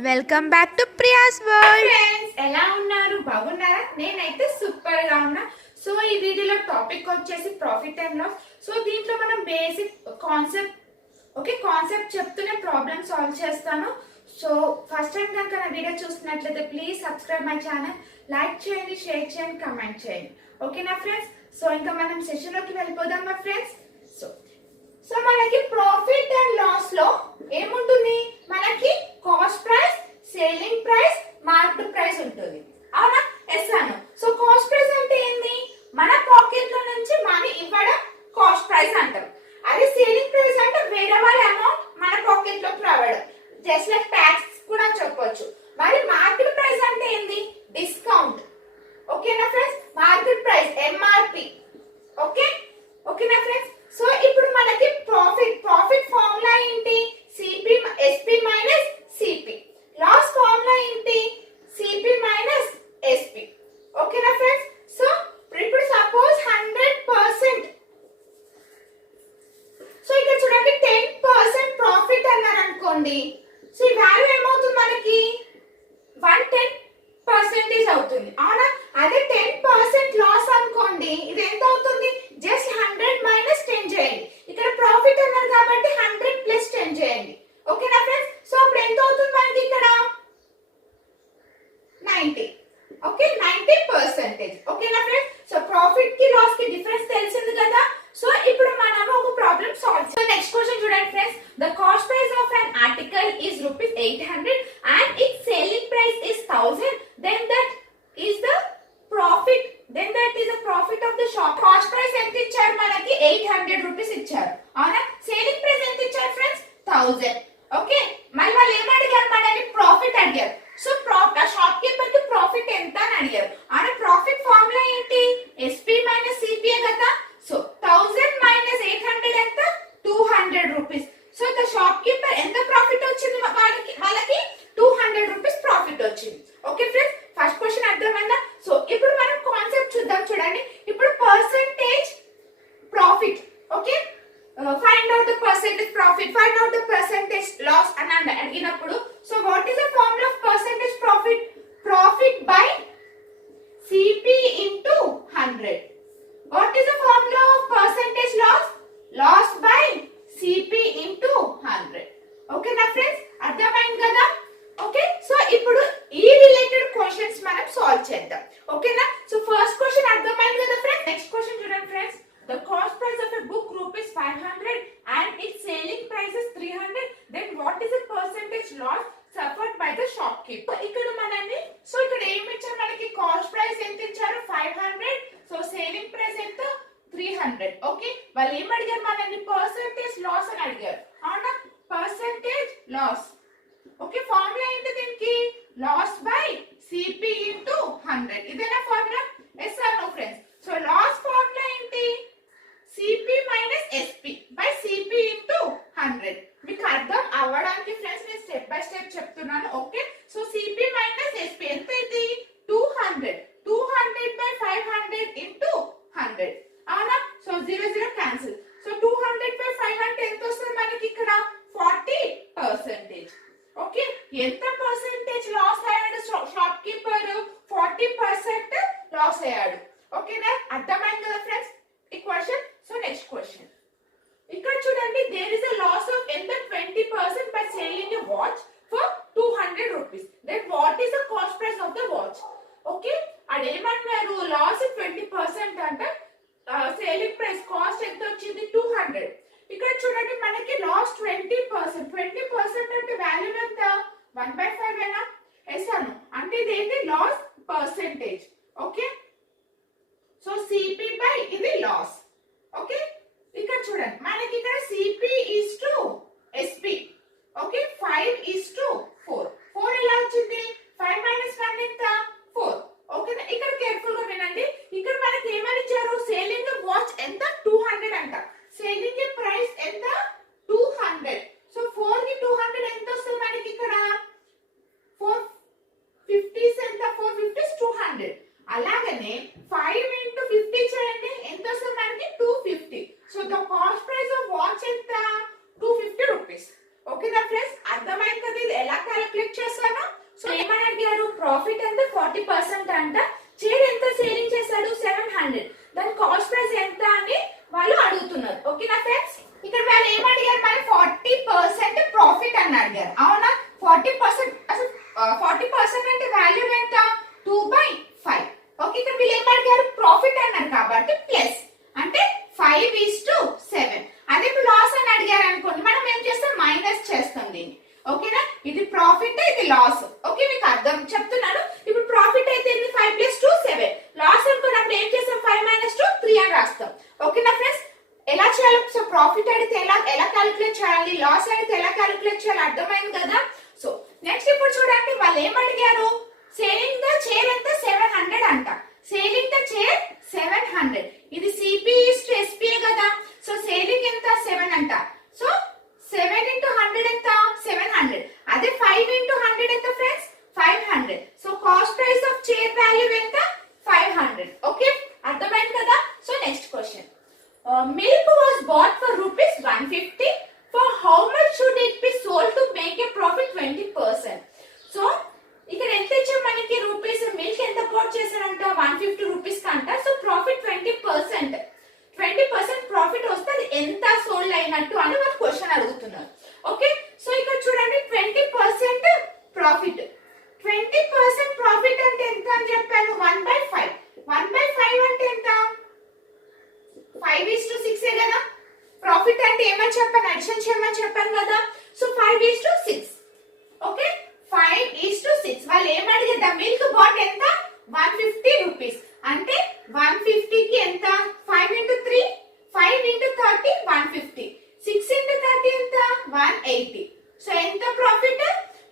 Welcome back to Priya's world. Friends, ఎలా ఉన్నారు? బాగున్నారా? నేనైతే సూపర్ గా ఉన్నా. సో ఈ వీడియోలో టాపిక్ వచ్చేసి ప్రాఫిట్ అండ్ లాస్. సో దీంట్లో మనం బేసిక్ కాన్సెప్ట్ చెప్తూనే ప్రాబ్లమ్ సాల్వ్ చేస్తాను. సో ఫస్ట్ టైం కనుక నా వీడియో చూస్తున్నట్లయితే please subscribe my channel, like చేయండి, షేర్ చేయండి, కమెంట్ చేయండి. ఓకేనా ఫ్రెండ్స్? సో ఇంకా మనం సెషన్ లోకి వెళ్ళిపోదాం మా ఫ్రెండ్స్. సో మనకి ప్రాఫిట్ అండ్ లాస్ లో ఏముంటుంది? మనకి cost price, selling price, market price ఉంటుంది. అవునా? ఎస్ అను. సో కాస్ట్ ప్రైస్ అంటే ఏంది? మన పాకెట్ లో నుంచి మనీ ఇవ్వడం కాస్ట్ ప్రైస్ అంటాం. అదే సేలింగ్ ప్రైస్ అంటే వేరే వాళ్ళ అమౌంట్ మన పాకెట్ లోకి రావడం, జస్ట్ లైక్ ట్యాక్స్ కూడా చెప్పొచ్చు. మరి మార్కెట్ ప్రైస్ అంటే ఏంది? డిస్కౌంట్. ఓకేనా ఫ్రెండ్స్? Market price MRP. ఓకేనా ఫ్రెండ్స్? సో ఇప్పుడు మనకి ప్రాఫిట్ ఫార్ములా ఏంటి? CP SP minus CP. Loss formula ఏంటి? CP minus SP. ఓకేనా ఫ్రెండ్స్? సో ఇప్పుడు సపోజ్ 100%, సో ఇక్కడ చూడండి 10% ప్రాఫిట్ అన్నారు అనుకోండి. సో ఈ వాల్యూ ఏమవుతుంది? మనకి 110% అవుతుంది. అవునా? అదే 10% లాస్ అనుకోండి, ఇది ఎంత అవుతుంది? జస్ట్ 100 మైనస్ 10 చేయండి. ఇక్కడ ప్రాఫిట్ అన్నారు కాబట్టి 100 ప్లస్ 10 చేయండి. ఓకేనా ఫ్రెండ్స్? సో అప్పుడు ఎంత అవుతుంది మనకి ఇక్కడ? 90. ఓకే, 90%. ఓకేనా ఫ్రెండ్స్? సో ప్రాఫిట్ కి లాస్ కి డిఫరెన్స్ తెలిసింది కదా. సో ఇప్పుడు మనం ఒక problem solve. So next question చూడండి friends. The cost price of an article is rupees 800 and its selling price is 1000, then that is the profit of the shop. Cost price ఎంత ఇచ్చారు? మనకి 800 rupees ఇచ్చారు. అవునా? Selling price ఎంత ఇచ్చారు friends? 1000. Okay, మరి వాళ్ళు ఏం అడిగారు? మనల్ని ప్రాఫిట్ అడిగారు. సో షాప్ కీపర్ కి ప్రాఫిట్ ఎంత అని అడిగారు. అవునా? ప్రాఫిట్ ఫార్ములా ఏంటి? ఎస్పి మైనస్ సిపి కదా. సో 1000 మైనస్ 800 ఎంత? 200 rupees. So the shopkeeper ఎంత ప్రాఫిట్ వచ్చింది? వాళ్ళకి 200 రూపీస్ ప్రాఫిట్ వచ్చింది. ఓకే ఫ్రెండ్స్, ఫస్ట్ క్వశ్చన్ అర్థమైందా? సో ఇప్పుడు మనం కాన్సెప్ట్ చూద్దాం. చూడండి, ఇప్పుడు percentage profit. Okay, find out the percentage profit, find out the percentage loss అని అడిగినప్పుడు, so what is the formula of percentage profit? Profit by CP into 100. What is the formula of percentage loss? Loss by CP into 100. Okay na friends? అర్థమైంది కదా? Okay, so ఇప్పుడు ఈ related questions మనం solve చేద్దాం. ఓకేనా? So first question అర్థమైంది కదా friends. Next question చూడండి friends. The cost price of a book rupees 500 and its selling price is 300. Then what is the percentage loss suffered by the shopkeeper? ఇక్కడ మనని, so ఇక్కడ ఏమి ఇచ్చారు? మనకి కాస్ట్ ప్రైస్ ఎంత ఇచ్చారు? 500. సో సేలింగ్ ప్రైస్ ఎంత? 300. ఓకే, వాళ్ళు ఏం అడిగారు? మనల్ని పర్సెంటేజ్ లాస్ అని అడిగారు. అవునా? Percentage loss. ఓకే, ఫార్ములా ఏంటి దీనికి? Loss by CP into 100. ఇదేనా formula? Yes or no friends? So loss formula ఏంటి? CP minus SP by CP into 100. మీకు అర్థం అవ్వడానికి ఫ్రెండ్స్ నేను స్టెప్ బై స్టెప్ చెప్తున్నాను. Okay, so CP minus SP ఎంత? ఇది 200. 200 by 500 into 100. అవునా? So 0 cancel. సో 200 by 500 ఎంత వస్తుంది మనకి ఇక్కడ? 40%. ఓకే, ఎంత పర్సెంటేజ్ లాస్ అయ్యాడు షాప్ కీపర్? 40% లాస్ అయ్యాడు. ఓకేనా? అర్థమైంది కదా ఫ్రెండ్స్ ఈ క్వశ్చన్. సో నెక్స్ట్ క్వశ్చన్ ఇక్కడ చూడండి. There is a loss of ఎంత? 20% by selling a watch for 200 rupees. Then what is the cost price of the watch? Okay, అదేమంటున్నారు? లాస్ 20% అంటే సేలింగ్ ప్రైస్ కాస్ట్ ఎంత వచ్చింది? 200. ఇక్కడ చూడండి మనకి లాస్ 20%. 20% అంటే వాల్యూ ఎంత? 1/5 అని అడిగారు అవునా 40%. అసలు 40% అంటే వాల్యూ ఎంత 2/5. ఓకే ఇక్కడ వీళ్ళు ఏం అడిగారు ప్రాఫిట్ అన్నారు కాబట్టి ప్లస్ అంటే 5:7. అదే ఇప్పుడు లాస్ అని అడిగారు అనుకోండి మనం ఏం చేస్తాం మైనస్ చేస్తాం దీన్ని. ఓకేనా ఇది ప్రాఫిట్ ఇది లాస్. ఓకే మీకు అర్థం చెప్తున్నాను. ఇప్పుడు ప్రాఫిట్ అయితే 5 + 2 7. లాస్ అనుకున్నప్పుడు ఏం చేస్తాం 5 - 2 3 అని రాస్తాం. ఓకేనా ఫ్రెండ్స్ ఎలా చేయాలి సో ప్రాఫిట్ అడిగితే ఎలా క్యాలిక్యులేట్ చేయాలి లాస్ అడిగితే ఎలా క్యాలిక్యులేట్ చేయాలి అర్థమైంది కదా. సో నెక్స్ట్ ఇప్పుడు చూడండి వాళ్ళు ఏం అడిగారు సేలింగ్ ద చైర్ ఎంత 700 అంట. Selling the chair 700. ఇది సిపి ఎస్పీ కదా. సో సేలింగ్ ఎంత 7 అంట. సో 7 × 100 ఎంత 700. అదే 5 × 100 ఎంత friends 500. So cost price of chair value ఎంత 500. ఓకే అర్థమైంది కదా. So next question milk was bought for rupees 150. For how much should it be sold to make a profit 20%? So ఇక్కడ ఎంత ఇచ్చారు మనకి రూపీస్ మిల్క్ ఎంత కోట్ చేశారంట 150 rupees కంట. So profit 20%. 20% ప్రాఫిట్ వస్తే అది ఎంత సోల్డ్ అయినట్టు అని వాళ్ళు క్వశ్చన్ అడుగుతున్నారు. ఓకే సో ఇక్కడ చూడండి 20% ప్రాఫిట్. 20% ప్రాఫిట్ అంటే ఎంత అని చెప్పాను 1/5. 1/5 అంటే ఎంత 5:6 కదా. ప్రాఫిట్ అంటే ఏమని చెప్పాను అడిషన్ చేయమని చెప్పాను కదా. సో 5:6. ఓకే 5:6. వాళ్ళు ఏం అడిగారు మిల్క్ బాట్ ఎంత 150 రూపీస్ అంటే 150 కి ఎంత 5 × 3 5 × 30 150. 6 × 30 ఎంత 180. సో ఎంత ప్రాఫిట్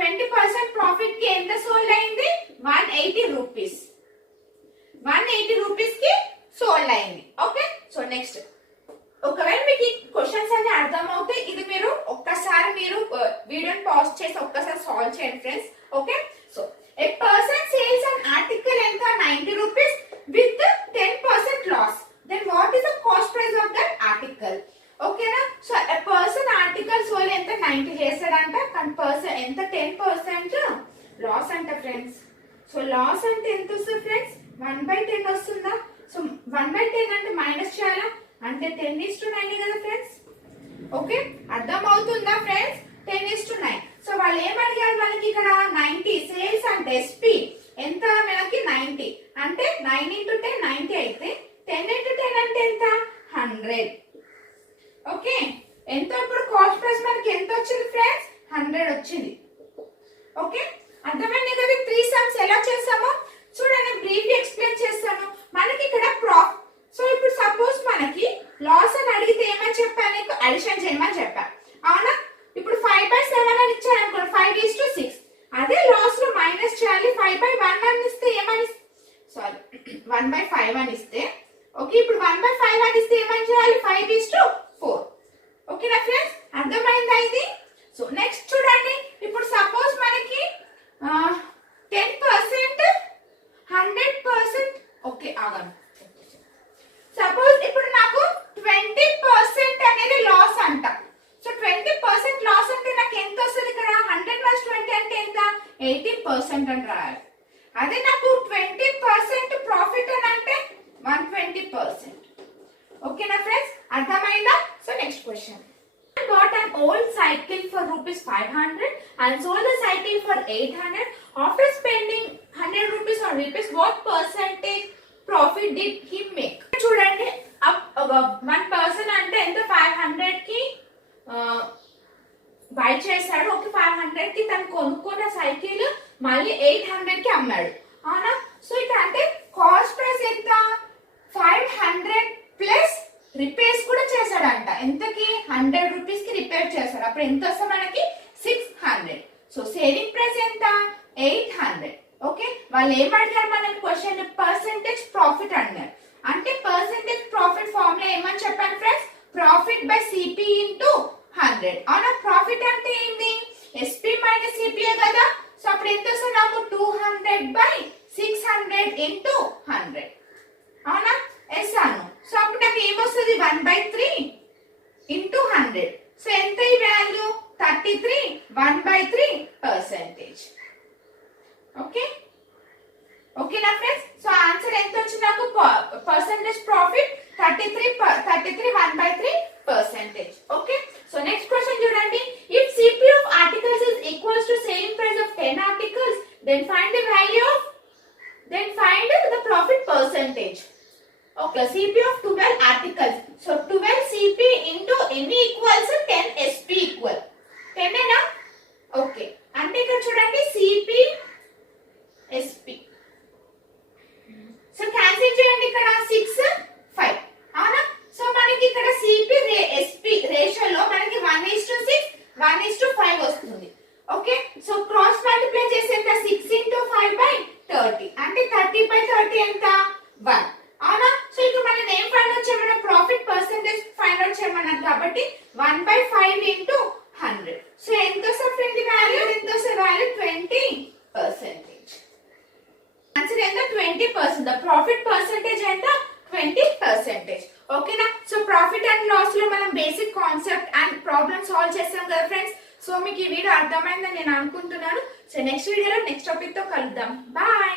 20% ప్రాఫిట్ కి ఎంత సోల్డ్ అయింది 180 రూపీస్. 180 రూపీస్ కి సోల్డ్ అయింది. ఓకే సో నెక్స్ట్ ఒకవేళ మీకు ఈ క్వశ్చన్స్ అన్ని అర్థం అవుతే ఇది మీరు ఒక్కసారి మీరు వీడియోని పాజ్ చేసి ఒక్కసారి సాల్వ్ చేయండి friends. Okay so a person sells an article ఎంత 90 rupees with 10% loss then what is the cost price of that article. ఓకేనా so a person article sold ఎంత 90 చేశాడంట కానీ పర్సన్ ఎంత 10% లాస్ అంట ఫ్రెండ్స్. సో లాస్ అంటే ఎంత వస్తుంది ఫ్రెండ్స్ 1/10 వస్తుందా. సో 1/10 అంటే మైనస్ చేయాలా అంటే 10:9 కదా ఫ్రెండ్స్. ఓకే అర్థం అవుతుందా ఫ్రెండ్స్ 10:9. సో వాళ్ళు ఏం అడిగారు మనకి ఇక్కడ 90 సేల్స్ అంటే ఎస్పీ ఎంత మనకి 90 అంటే 9 × 10 90 అయితే 10 × 10 అంటే ఎంత 100. ఓకే ఎంత ఇప్పుడు కాస్ట్ ప్రైస్ మనకి ఎంత వచ్చింది ఫ్రెండ్స్ 100 వచ్చింది. ఓకే అర్థమైంది కదా. 3 సమ్స్ ఎలా చేస్తామో చూడండి బ్రీఫ్ ఎక్స్ప్లెయిన్ చేస్తాను. మనకి ఇక్కడ ప్రాఫిట్ సో ఇప్పుడు సపోజ్ మనకి లాస్ అని అడిగితే ఏమని చెప్పాను అడిషన్ చేయమని చెప్పాను అవునా. ఇప్పుడు 5/7 అని ఇచ్చాను అనుకోండి 5:6. అదే లాస్ లో మైనస్ చేయాలి 5/1 అని ఇస్తే ఏమని సారీ 1/5 అని ఇస్తే ఓకే ఇప్పుడు 1/5 అని ఇస్తే ఏమని చేయాలి 5:4. ఓకేనా ఫ్రెండ్స్ అర్థమైందా ఇది. సో నెక్స్ట్ చూడండి ఇప్పుడు సపోజ్ మనకి 10% 100%. ఓకే ఆగండి. సపోజ్ ఇప్పుడు నాకు 20% అనేది లాస్ అంట. సో 20% లాస్ అంటే నాకు ఎంత వస్తుంది ఇక్కడ 100 + 20 అంటే ఎంత 80% అని రాయాలి. అదే నాకు 20% ప్రాఫిట్ అని అంటే 120%. ఓకేనా ఫ్రెండ్స్ అర్థమైందా. So next question bought an old cycle for rupees 500 and sold the cycle for 800. After spending 100 rupees on repairs, what percentage profit did he make? చూడండి 1 person అంటే ఎంత 500 కి బై చేశాడు. ఓకే 500 కి తను కొనుక్కున్న సైకిల్ మళ్ళీ 800 కి అమ్మాడు అవునా. సో ఇక్కడ అంటే కాస్ట్ ప్రైస్ ఎంత 500 ప్లస్ రిపేర్స్ కూడా చేశాడంట. ఎంతకి 100 రూపీస్ కి రిపేర్ చేశాడు. అప్పుడు ఎంత వస్తుంది మనకి 600. సో సేలింగ్ ప్రైస్ ఎంత 800. ఓకే వాళ్ళు ఏం అడిగారు మనం క్వశ్చన్ పర్సెంటేజ్ ప్రాఫిట్ అడిగారు. అంటే పర్సెంటేజ్ ప్రాఫిట్ ఫార్ములా ఏమని చెప్పాను friends profit by CP into 100 అవునా. ప్రాఫిట్ అంటే ఏంటి ఎస్పీ మైనస్ సిపిఏ కదా. సో అప్పుడు ఎంత వస్తుంది నాకు 200/600 ఇంటూ 100 అవునా ఎస్ అను. సో అప్పుడు నాకు ఏమొస్తుంది 1/3 ఇంటూ 100. సో ఎంత ఈ వాల్యూ 33 1/3%. ఓకే ఓకేనా ఫ్రెండ్స్. సో ఆన్సర్ ఎంత వచ్చింది నాకు percentage profit 33 1/3%. Okay so next question చూడండి if CP of article CP of 12 articles. So 12 CP into ME equals 10 SP equal. 10 ఏనా? ఓకే, అంటే ఇక్కడ చూడండి CP SP. సో క్యాన్సిల్ చేయండి, ఇక్కడ 6 5 అవునా. సో మనకి ఇక్కడ CP SP రేషియోలో మనకి 1:6 1:5 వస్తుంది. ఓకే, సో క్రాస్ మల్టిప్లై చేస్తే ఎంత? 6 into 5/30 అంటే 30/30 ఎంత? 1 అవునా. సో ఇక్కడ మనం ఏం ఫైండ్ అవుట్ చేయమన్నా? ప్రాఫిట్ పర్సెంటేజ్ ఫైండ్ అవుట్ చేయమన్నాం కాబట్టి 1/5 into 100. సో ఎంత వస్తుంది వాల్యూ? ఎంత వస్తుంది వాల్యూ? 20%. ఆన్సర్ ఎంత? 20%. ద ప్రాఫిట్ పర్సెంటేజ్ ఎంత? 20%. ఓకేనా. సో ప్రాఫిట్ అండ్ లాస్ లో మనం basic concept and problem solve చేస్తాం కదా ఫ్రెండ్స్. సో మీకు ఈ వీడియో అర్థమైందని నేను అనుకుంటున్నాను. సో నెక్స్ట్ వీడియోలో నెక్స్ట్ టాపిక్ తో కలుద్దాం. బాయ్.